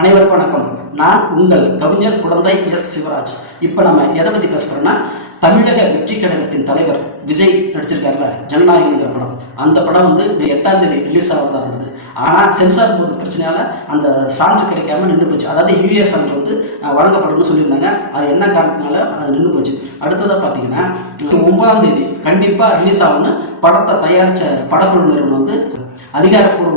அனைவருக்கும் வணக்கம். நான் உங்கள் கவிஞர் குழந்தை எஸ். சிவராஜ். இப்போ நம்ம எதை பற்றி பேச தமிழக வெற்றி கழகத்தின் தலைவர் விஜய் நடிச்சிருக்காருல ஜனநாயகங்கிற படம். அந்த படம் வந்து இந்த எட்டாம் தேதி ரிலீஸ் ஆகிறதா இருந்தது. ஆனால் சென்சார் போர்டு பிரச்சனையால் அந்த சான்று கிடைக்காம நின்று போச்சு. அதாவது யூஎஸ் சான்று வந்து வழங்கப்படும்னு சொல்லியிருந்தாங்க. அது என்ன காரணத்தினால அது நின்று போச்சு. அடுத்ததாக பார்த்தீங்கன்னா ஒன்பதாம் தேதி கண்டிப்பாக ரிலீஸ் ஆகும்னு படத்தை தயாரித்த படக்குழு நிறுவனம் வந்து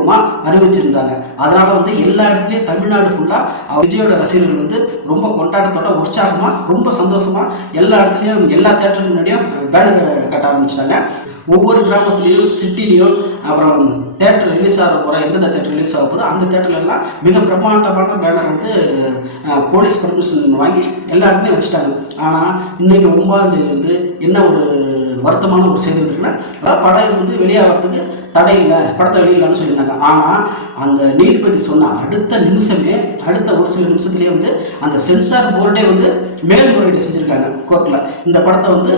அதிகாரப்பூர்வமாக அறிவிச்சிருந்தாங்க அதனால வந்து எல்லா இடத்துலையும் தமிழ்நாடு ஃபுல்லாக விஜயோட ரசிகர்கள் வந்து ரொம்ப கொண்டாட்டத்தோட உற்சாகமாக ரொம்ப சந்தோஷமாக எல்லா இடத்துலையும் எல்லா தேட்டருக்கு முன்னாடியும் பேனர் கட்ட ஆரம்பிச்சிட்டாங்க. ஒவ்வொரு கிராமத்துலேயும் சிட்டிலையும் அப்புறம் தேட்டர் ரிலீஸ் ஆக போகிற எந்தெந்த தேட்டர் ரிலீஸ் ஆக போதோ அந்த தேட்டர்லாம் மிக பிரம்மாண்டமான பேனர் வந்து போலீஸ் பர்மிஷன் வாங்கி எல்லா இடத்துலையும் வச்சுட்டாங்க. ஆனால் இன்னைக்கு ஒன்பதாம் தேதி வந்து என்ன ஒரு வருத்தமான ஒரு செய்தி வந்திருக்குன்னா அதாவது படம் வந்து வெளியாகிறதுக்கு தடை இல்லை படத்தை வெளியிடலான்னு சொல்லியிருந்தாங்க. ஆனால் அந்த நீதிபதி சொன்ன அடுத்த நிமிஷமே அடுத்த ஒரு சில நிமிஷத்துலேயே வந்து அந்த சென்சார் போர்டே வந்து மேல்முறையீடு செஞ்சுருக்காங்க கோர்ட்டில் இந்த படத்தை வந்து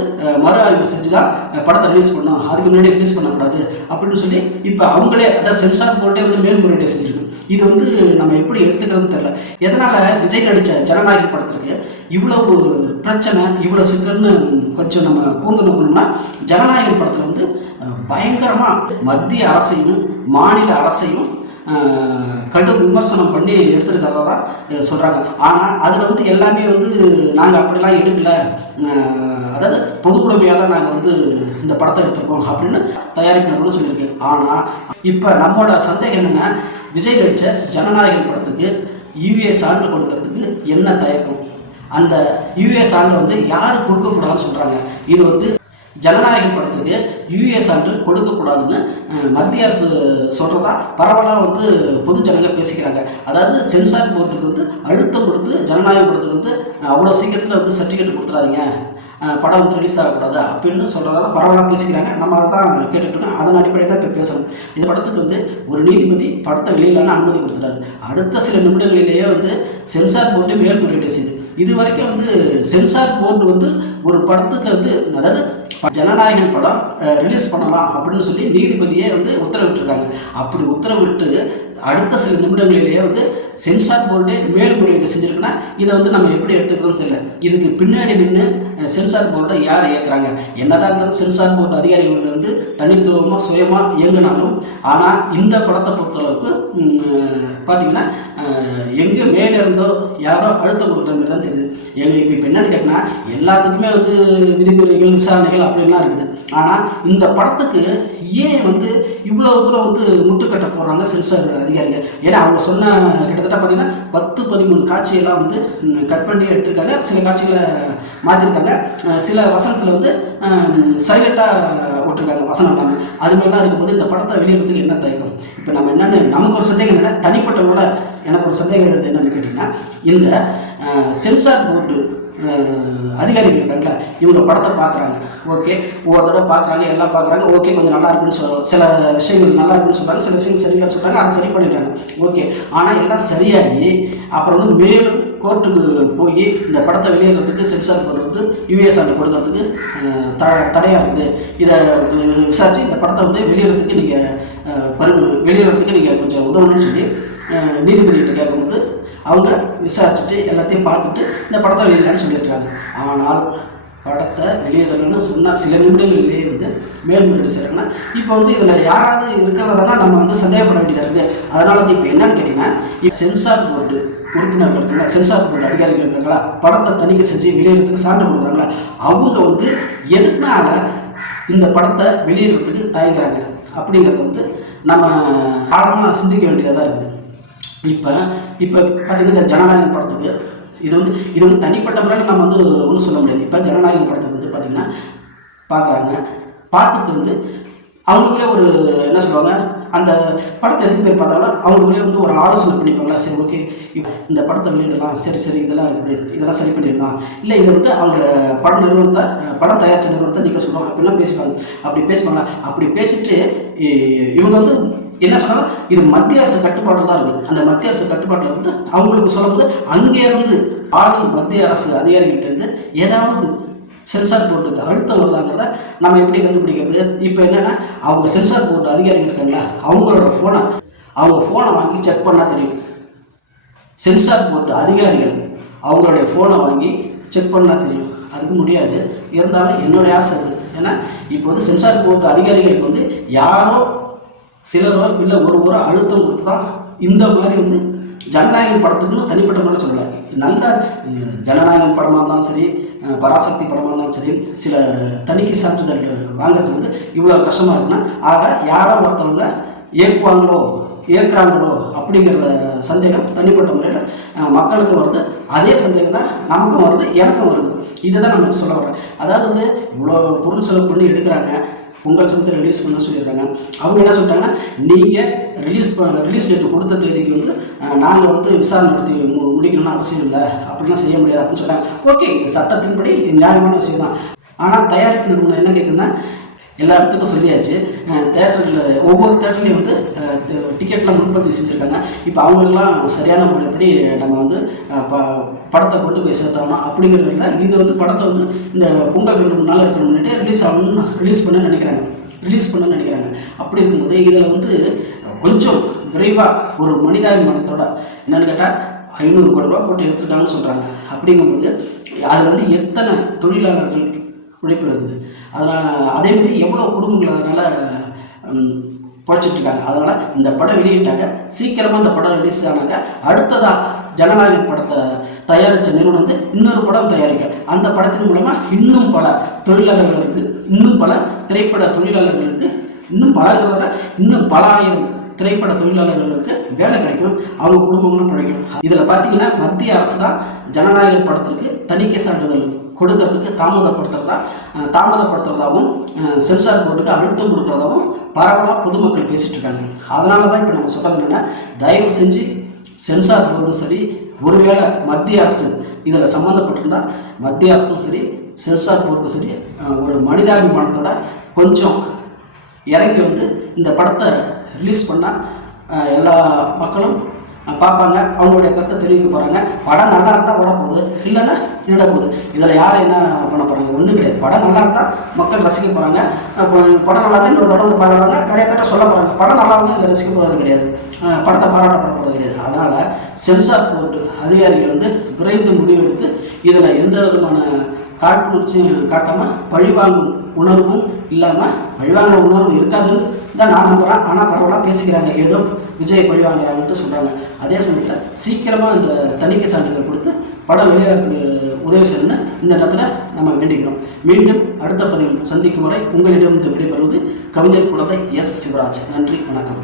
மறு ஆய்வு செஞ்சு தான் படத்தை ரிலீஸ் பண்ணணும் அதுக்கு முன்னாடி ரிலீஸ் பண்ணக்கூடாது அப்படின்னு சொல்லி இப்போ அவங்களே அதாவது சென்சார் போர்டே வந்து மேல்முறையீடு செஞ்சுருக்காங்க. இது வந்து நம்ம எப்படி எடுத்துக்கிறதுன்னு தெரியல. எதனால் விஜய் நடித்த ஜனநாயக படத்திற்கு இவ்வளவு பிரச்சனை இவ்வளோ சிக்கல்னு கொஞ்சம் நம்ம கூர்ந்து நோக்கணும்னா ஜனநாயக படத்தில் வந்து பயங்கரமாக மத்திய அரசையும் மாநில அரசையும் கடும் விமர்சனம் பண்ணி எடுத்துருக்கிறதா தான் சொல்கிறாங்க ஆனால் அதில் வந்து எல்லாமே வந்து நாங்கள் அப்படிலாம் எடுக்கல. அதாவது பொதுவுடைமையாக தான் நாங்கள் வந்து இந்த படத்தை எடுத்திருக்கோம் அப்படின்னு தயாரிப்பினர்களும் சொல்லியிருக்கு. ஆனால் இப்போ நம்மளோட சந்தேகம் என்னென்னா விஜய் நடித்த ஜனநாயகன் படத்துக்கு யூஏ சான்று கொடுக்கறதுக்கு என்ன தயக்கம்? அந்த யூஏ சான்று வந்து யார் கொடுக்கக்கூடாதுன்னு சொல்கிறாங்க இது வந்து ஜனநாயக படத்துக்கு யூஏ சான்று கொடுக்கக்கூடாதுன்னு மத்திய அரசு சொல்கிறதா பரவலாக வந்து பொது ஜனங்கள் பேசிக்கிறாங்க. அதாவது சென்சார் போர்ட்டுக்கு வந்து அழுத்தம் கொடுத்து ஜனநாயக படத்துக்கு வந்து அவ்வளோ சீக்கிரத்தில் வந்து சர்டிஃபிகேட் கொடுத்துறாதீங்க. படம் வந்து ரிலீஸ் ஆகக்கூடாது அப்படின்னு சொல்கிறதா பரவலாக பேசிக்கிறாங்க. நம்ம அதை தான் கேட்டுட்டு அதன் அடிப்படையில் தான் இப்போ பேசணும். இந்த படத்துக்கு வந்து ஒரு நீதிபதி படத்தை வெளியிலான அனுமதி கொடுத்துட்டாரு. அடுத்த சில நிமிடங்களிலேயே வந்து சென்சார் போர்ட்டு மேல்முறையீடு செய்யுது. இது வரைக்கும் வந்து சென்சார் போர்டு வந்து ஒரு படத்துக்கு வந்து அதாவது ஜனநாயகன் படம் ரிலீஸ் பண்ணலாம் அப்படின்னு சொல்லி நீதிபதியே வந்து உத்தரவிட்டிருக்காங்க. அப்படி உத்தரவிட்டு அடுத்த சில நிமிடங்களிலேயே வந்து சென்சார் போர்டு மேல்முறையீடு செஞ்சிருக்குன்னா இதை வந்து நம்ம எப்படி எடுத்துக்கிறோம்னு தெரியல. இதுக்கு பின்னாடி நின்று சென்சார் போர்டை யார் இயக்குறாங்க? என்னதான் இருந்தாலும் சென்சார் போர்டு அதிகாரிகள் வந்து தனித்துவமாக சுயமாக இயங்கினாலும் ஆனால் இந்த படத்தை பொறுத்தளவுக்கு பார்த்தீங்கன்னா எங்கே மேலே இருந்தோ யாரோ அழுத்தம் கொடுக்குற மாதிரி தான் தெரியுது. எங்களுக்கு இப்போ என்னென்னு கேட்டால் எல்லாத்துக்குமே வந்து விதிமுறைகள் விசாரணைகள் அப்படின்லாம் இருக்குது. ஆனால் இந்த படத்துக்கு ஏன் வந்து இவ்வளோ தூரம் வந்து முட்டுக்கட்டை போடுறாங்க சென்சார் அதிகாரிகள். ஏன்னா அவங்க சொன்ன கிட்டத்தட்ட பார்த்தீங்கன்னா பத்து பதிமூணு காட்சியெல்லாம் வந்து கட் பண்ணி எடுத்திருக்காங்க. சில காட்சிகளை மாற்றிருக்காங்க சில வசனத்தில் வந்து சைலண்ட்டாக விட்டுருக்காங்க வசனம் இல்லாமல் அது மாதிரிலாம் இருக்கும்போது இந்த படத்தை வெளியிடறதுக்கு என்ன தயக்கம்? இப்போ நம்ம என்னென்னு நமக்கு ஒரு சந்தேகம் என்ன தனிப்பட்டவங்களோட எனக்கு ஒரு சந்தேகம் எழுது என்னன்னு கேட்டிங்கன்னா இந்த சென்சார் போர்டு அதிகாரிகள் இருக்காங்களா இவங்க படத்தை பார்க்குறாங்க. ஓகே ஒவ்வொரு தடவை பார்க்குறாங்க எல்லாம் பார்க்குறாங்க. ஓகே கொஞ்சம் நல்லா இருக்குன்னு சொல்ல சில விஷயங்கள் நல்லா இருக்குன்னு சொல்கிறாங்க சில விஷயங்கள் சரியில்லைன்னு சொல்கிறாங்க அதை சரி பண்ணிடுறாங்க ஓகே ஆனால் எல்லாம் சரியாகி அப்புறம் வந்து மேலும் கோர்ட்டுக்கு போய் இந்த படத்தை வெளியிடுறதுக்கு சென்சார் போர்டு வந்து யூஎஸ் ஆண்டு கொடுக்கறதுக்கு த தடையாக இருக்குது. இதை விசாரித்து இந்த படத்தை வந்து வெளியிடறதுக்கு நீங்கள் பரு வெளியிடறதுக்கு நீங்கள் கொஞ்சம் உதவணும்னு சொல்லி நீதிபதிகிட்ட கேட்கும்போது அவங்க விசாரிச்சுட்டு எல்லாத்தையும் பார்த்துட்டு இந்த படத்தை வெளியிடலான்னு சொல்லியிருக்காங்க ஆனால் படத்தை வெளியிடணும்னு சொன்னால் சில நிமிடங்களிலேயே வந்து மேல்முறையீடு செய்கிறாங்கன்னா இப்போ வந்து இதில் யாராவது இருக்கிறதா நம்ம வந்து சந்தேகப்பட வேண்டியதாக இருக்குது. அதனால வந்து இப்போ என்னன்னு கேட்டிங்கன்னா சென்சார் போர்டு உறுப்பினர்கள் இருக்காங்களா சென்சார் போர்டு அதிகாரிகள் இருக்காங்களா படத்தை தணிக்கை செஞ்சு வெளியிடறதுக்கு சான்று கொடுக்குறாங்களா அவங்க வந்து எதுக்குனால இந்த படத்தை வெளியிடுறதுக்கு தயங்குறாங்க? அப்படிங்கிறது வந்து நம்ம ஆழமாக சிந்திக்க வேண்டியதாக இருக்குது. இப்போ இப்போ பார்த்தீங்கன்னா இந்த ஜனநாயக படத்துக்கு இது வந்து இது வந்து தனிப்பட்ட முறையில் நம்ம வந்து ஒன்றும் சொல்ல முடியாது. இப்போ ஜனநாயக படத்துக்கு வந்து பார்த்திங்கன்னா பார்க்குறாங்க பார்த்துட்டு வந்து அவங்களுக்குள்ளே ஒரு என்ன சொல்லுவாங்க அந்த படத்தை எடுத்து பேர் பார்த்தாலும் அவங்களுக்குள்ளே வந்து ஒரு ஆலோசனை பண்ணிப்பாங்களா? சரி ஓகே. இந்த படத்தை வெளியிடலாம். சரி சரி இதெல்லாம் இருக்குது. இதெல்லாம் சரி பண்ணிடலாம். இல்லை இதை வந்து அவங்க படம் நிறுவனத்தை படம் தயாரித்த நிறுவனத்தை நீங்கள் சொல்லுவோம் அப்படிலாம் பேசுவாங்க அப்படி பேசுவாங்களா? அப்படி பேசிட்டு இவங்க வந்து என்ன சொன்னாலும் இது மத்திய அரசு கட்டுப்பாட்டில் தான் இருக்குது. அந்த மத்திய அரசு கட்டுப்பாட்டில் இருந்து அவங்களுக்கு சொல்லும்போது அங்கேருந்து ஆளும் மத்திய அரசு அதிகாரிகிட்டேருந்து ஏதாவது சென்சார் போர்டுக்கு அழுத்தம் வருதாங்கிறத நம்ம எப்படி கண்டுபிடிக்கிறது? இப்போ என்னென்னா அவங்க சென்சார் போர்டு அதிகாரிகள் இருக்காங்களா? அவங்களோட ஃபோனை அவங்க ஃபோனை வாங்கி செக் பண்ணால் தெரியும். சென்சார் போர்டு அதிகாரிகள் அவங்களுடைய ஃபோனை வாங்கி செக் பண்ணால் தெரியும். அதுக்கு முடியாது. இருந்தாலும் என்னுடைய ஆசை அது. ஏன்னா இப்போ வந்து சென்சார் போர்டு அதிகாரிகளுக்கு வந்து யாரோ சிலரோ இல்லை ஒருவரோ அழுத்தம் கொடுத்து தான் இந்த மாதிரி வந்து ஜனநாயகம் படத்துக்குன்னு தனிப்பட்ட முறையில் சொல்லலை நல்ல ஜனநாயகம் படமாக இருந்தாலும் சரி பராசக்தி படமாக இருந்தாலும் சரி சில தணிக்கை சான்றிதழ் வாங்குறதுக்கு வந்து இவ்வளோ கஷ்டமாக இருக்குன்னா ஆக யாரோ ஒருத்தவங்க இயக்குவாங்களோ இயக்குறாங்களோ அப்படிங்கிற சந்தேகம் தனிப்பட்ட முறையில் மக்களுக்கு வந்து அதே சந்தேகம் தான் நமக்கும் வருது எனக்கும் வருது. இதை தான் நமக்கு சொல்ல வரோம் அதாவது வந்து இவ்வளோ பொருள் செலவு பண்ணி எடுக்கிறாங்க. பொங்கல் சமத்தை ரிலீஸ் பண்ண சொல்லிடுறாங்க. அவங்க என்ன சொல்லிட்டாங்கன்னா நீங்கள் ரிலீஸ் பண்ண ரிலீஸ் டேட் கொடுத்த தேதிக்கு வந்து நாங்கள் வந்து விசாரணை நடத்தி முடிக்கணும்னு அவசியம் இல்லை. அப்படிலாம் செய்ய முடியாது அப்படின்னு சொல்கிறாங்க ஓகே இது சட்டத்தின்படி நியாயமான விஷயம் தான் ஆனால் தயாரிப்பு நிறுவனம் என்ன கேட்குதுன்னா எல்லா இடத்துக்கும் சொல்லியாச்சு. தேட்டரில் ஒவ்வொரு தேட்டர்லையும் வந்து டிக்கெட்லாம் முன்பதிவு செஞ்சுருக்காங்க இப்போ அவங்களுக்குலாம் சரியான முறைப்படி நம்ம வந்து ப படத்தை கொண்டு போய் சேர்த்தோம்னா அப்படிங்கிறது தான் இது வந்து படத்தை வந்து இந்த பொங்கல் ரெண்டு மூணு நாள் இருக்கிற முன்னாடியே ரிலீஸ் ஆகணும்னு ரிலீஸ் பண்ண நினைக்கிறாங்க. ரிலீஸ் பண்ண நினைக்கிறாங்க. அப்படி இருக்கும்போது இதில் வந்து கொஞ்சம் விரைவாக ஒரு மனிதாபிமானத்தோட என்னென்னு கேட்டால் ஐநூறு கோடி ரூபா போட்டு எடுத்துருக்காங்கன்னு சொல்கிறாங்க அப்படிங்கும்போது அது வந்து எத்தனை தொழிலாளர்கள் உழைப்பு இருக்குது. அதனால் மாதிரி எவ்வளோ குடும்பங்கள் அதனால் பழைச்சிட்டு இருக்காங்க அதனால் இந்த படம் வெளியிட்டாங்க. சீக்கிரமாக இந்த படம் ரிலீஸ் ஆனாங்க. அடுத்ததாக ஜனநாயக படத்தை தயாரித்த நிறுவனம் வந்து இன்னொரு படம் தயாரிக்க. அந்த படத்தின் மூலமாக இன்னும் பல தொழிலாளர்களுக்கு இன்னும் பல திரைப்பட தொழிலாளர்களுக்கு இன்னும் பலங்கிறத இன்னும் பல ஆயிரம் திரைப்பட தொழிலாளர்களுக்கு வேலை கிடைக்கும். அவங்க குடும்பங்களும் பிழைக்கும் இதில் பார்த்தீங்கன்னா மத்திய அரசு தான் ஜனநாயக படத்திற்கு தணிக்கை சான்றிதழ் கொடுக்கறதுக்கு தாமதப்படுத்துறதா தாமதப்படுத்துறதாகவும் சென்சார் போர்டுக்கு அழுத்தம் கொடுக்குறதாகவும் பரவலாக பொதுமக்கள் பேசிகிட்டு இருக்காங்க அதனால தான் இப்போ நம்ம சொல்கிறது என்னென்னா தயவு செஞ்சு சென்சார் போர்டும் சரி ஒருவேளை மத்திய அரசு இதில் சம்மந்தப்பட்டிருந்தால் மத்திய அரசும் சரி சென்சார் போர்டும் சரி ஒரு மனிதாபிமானத்தோட கொஞ்சம் இறங்கி வந்து இந்த படத்தை ரிலீஸ் பண்ணால் எல்லா மக்களும் பார்ப்பாங்க அவங்களுடைய கருத்தை தெரிவிக்க போகிறாங்க படம் நல்லா இருந்தால் ஓட போகுது இல்லைன்னா நிட போகுது இதில் யார் என்ன பண்ண போகிறாங்க ஒன்றும் கிடையாது. படம் நல்லா இருந்தால் மக்கள் ரசிக்க போகிறாங்க படம் நல்லா இருந்தால் இன்னொரு தடவை வந்து பார்க்குறாங்க. நிறைய பேர்ட்ட சொல்ல போகிறாங்க படம் நல்லா இருந்தால் இதில் ரசிக்க போகிறது கிடையாது. படத்தை பாராட்டப்பட போகிறது கிடையாது. அதனால் சென்சார் போர்டு அதிகாரிகள் வந்து விரைந்து முடிவெடுத்து இதில் எந்த விதமான காழ்ப்புணர்ச்சியும் காட்டாமல் பழிவாங்கும் உணர்வும் இல்லாமல் பழிவாங்கின உணர்வு இருக்காதுன்னு தான் நான் நம்புகிறேன் ஆனால் பரவாயில்ல பேசிக்கிறாங்க. ஏதோ விஜய் பழிவாங்குறாங்கன்ட்டு சொல்கிறாங்க அதே சமயத்தில் சீக்கிரமாக இந்த தணிக்கை சான்றிதழ் கொடுத்து படம் வெளியாகிறதுக்கு உதவி செய்யணும்னு இந்த நேரத்தில் நம்ம வேண்டிக்கிறோம். மீண்டும் அடுத்த பதிவில் சந்திக்கும் வரை உங்களிடம் விடைபெறுவது கவிஞர் குலத்தை எஸ் சிவராஜ். நன்றி வணக்கம்.